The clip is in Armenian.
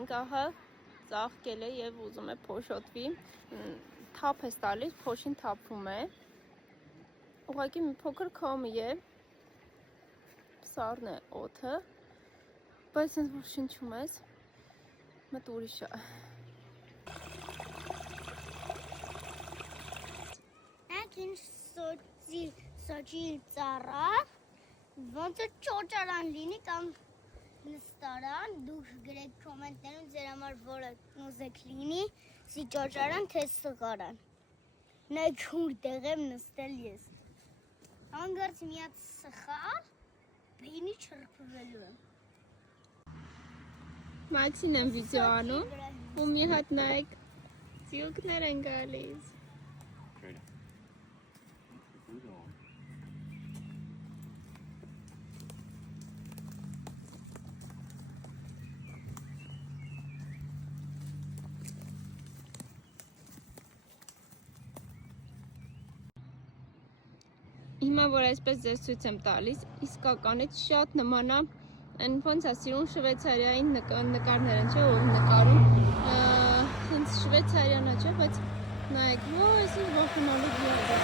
ենք, ահա ծաղկել է եւ ուզում է փոշոտվի։ Թափ է տալիս, փոշին թափվում է։ Ուղղակի մի փոքր քամի է։ Սառն է օդը, բայց ինձ որ շնչում ես, մտ ուրիշ է։ Ակին սոճի ծառա, ոնց է ճոճարան լինի կամ նստարան, դուք գրեք կոմենտներում ձեր համար որը ուզեք լինի, սի ճոճարան թե սղարան։ Նայք ուր տեղ եմ նստել ես։ Հանգարց միած սխար, բինի չրպվելու եմ։ Մաքսին եմ վիդեո անում, ու մի հատ նայեք, ձիուկներ են գալիս։ Հիմա որ այսպես ձեզ ցույց եմ տալիս, իսկականից շատ նման է, ոնց է սիրուն շվեյցարիային նկարներ են, չէ՞ որ նկարում, հենց շվեյցարիան է, չէ՞, բայց նայեք, այս ինչ ողջունալի գյուղ է։